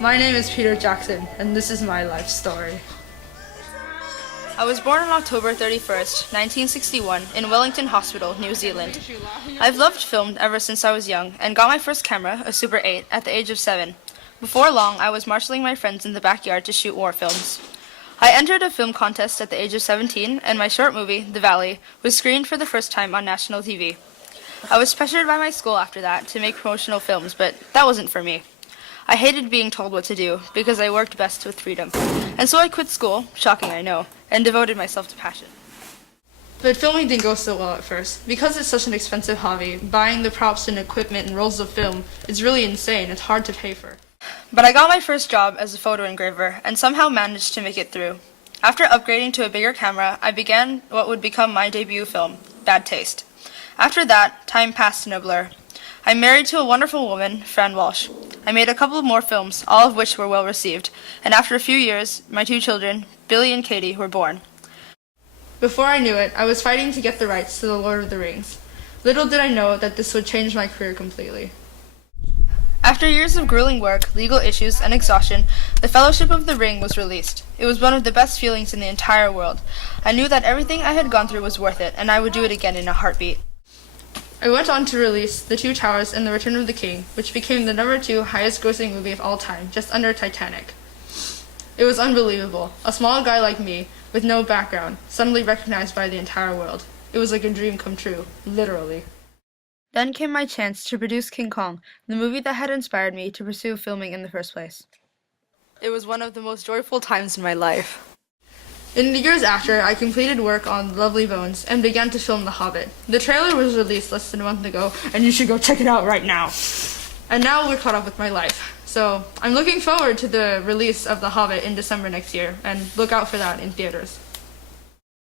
My name is Peter Jackson, and this is my life story. I was born on October 31st, 1961, in Wellington Hospital, New Zealand. I've loved film ever since I was young, and got my first camera, a Super 8, at the age of 7. Before long, I was marshalling my friends in the backyard to shoot war films. I entered a film contest at the age of 17, and my short movie, The Valley, was screened for the first time on national TV. I was pressured by my school after that to make promotional films, but that wasn't for me. I hated being told what to do, because I worked best with freedom. And so I quit school, shocking I know, and devoted myself to passion. But filming didn't go so well at first. Because it's such an expensive hobby, buying the props and equipment and rolls of film is really insane. It's hard to pay for. But I got my first job as a photo engraver, and somehow managed to make it through. After upgrading to a bigger camera, I began what would become my debut film, Bad Taste. After that, time passed in a blur. I'm married to a wonderful woman, Fran Walsh. I made a couple of more films, all of which were well received, and after a few years, my 2 children, Billy and Katie, were born. Before I knew it, I was fighting to get the rights to The Lord of the Rings. Little did I know that this would change my career completely. After years of grueling work, legal issues, and exhaustion, The Fellowship of the Ring was released. It was one of the best feelings in the entire world. I knew that everything I had gone through was worth it, and I would do it again in a heartbeat. I went on to release The Two Towers and The Return of the King, which became the #2 highest grossing movie of all time, just under Titanic. It was unbelievable. A small guy like me, with no background, suddenly recognized by the entire world. It was like a dream come true, literally. Then came my chance to produce King Kong, the movie that had inspired me to pursue filming in the first place. It was one of the most joyful times in my life. In the years after, I completed work on Lovely Bones and began to film The Hobbit. The trailer was released less than a month ago, and you should go check it out right now. And now we're caught up with my life. So I'm looking forward to the release of The Hobbit in December next year, and look out for that in theaters.